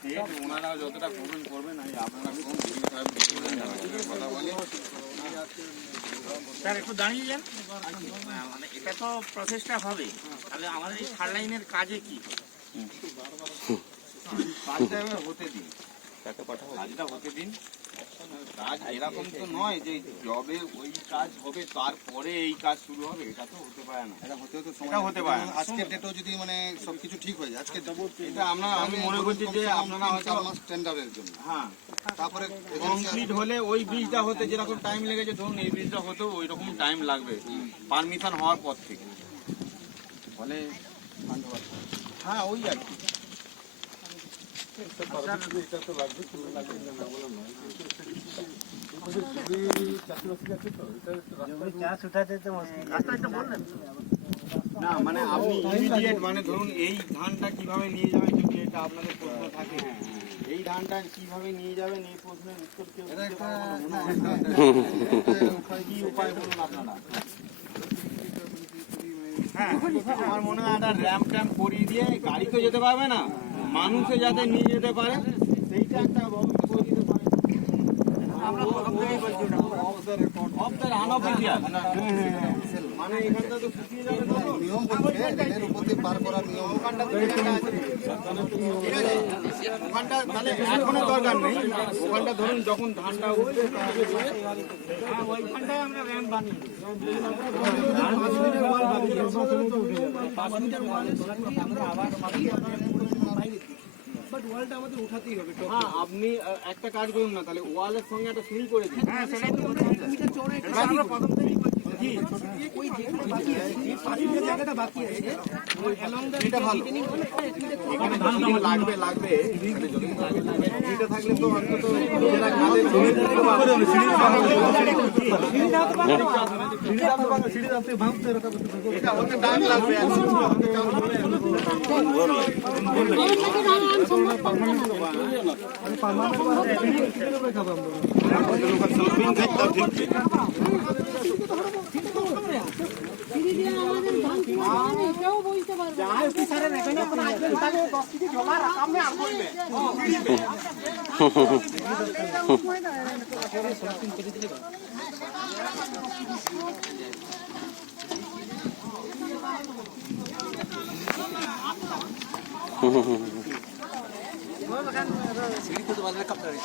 ওনারা যতটা করবেন করবেন, আপনারা কথা বলে। স্যার একটু দাঁড়িয়ে যান, মানে এটা তো প্রসেসটা হবে, তাহলে আমাদের এই সার লাইনের কাজে কি কাজটা এবার হতে দিন, কাজটা হতে দিন। কাজ এরকম তো নয় যে জবে ওই কাজ হবে তারপরে এই কাজ শুরু হবে, এটা তো হতে পারে না। এটা হতে পারে না। আজকের ডেটও যদি মানে সবকিছু ঠিক হয়ে যায়, আজকে এটা আমি মনে করছি যে আপনারা হয়তো টেন্ডারের জন্য, হ্যাঁ তারপরে কমপ্লিট হলে ওই ব্রিজটা হতে যেরকম টাইম লেগেছে, ধরুন এই ব্রিজটা হতেও ওই রকম টাইম লাগবে পারমিশন হওয়ার পর থেকে। ফলে হ্যাঁ ওই আর কি। না মানে আপনি ইমিডিয়েট মানে ধরুন এই ধানটা কিভাবে নিয়ে যাবেন, যদি এটা আপনাদের প্রশ্ন থাকে, এই ধানটা কিভাবে নিয়ে যাবেন এই প্রশ্নের উত্তর কেউ দিতে পারবে না। কি উপায় বলুন আপনারা? হ্যাঁ আমার মনে হয় একটা র্যাম্প ট্যাম্প করিয়ে দিয়ে গাড়ি তো যেতে পারবে না, মানুষে যাতে নিয়ে যেতে পারে সেইটা একটা ব্যবস্থা করে দিতে পারে। মানে এখানটা তো শুকিয়ে যাবে, নিয়ম বলছে রেলের উপর দিয়ে পার করার নিয়ম। ওখানটা তাহলে এখনো দরকার নেই, ওখানটা ধরুন যখন ধানটা উঠবে ওইখানটায় আমরা র্যাম্প বানিয়ে আপনি একটা কাজ করুন না, তাহলে ওয়ালের সঙ্গে একটা সিল করে দিন। এটা ভালো, এখানে লাগবে লাগবে থাকলে তো অন্তত টাইম লাগবে। সিঁড়ি তো বাজারে কাপড়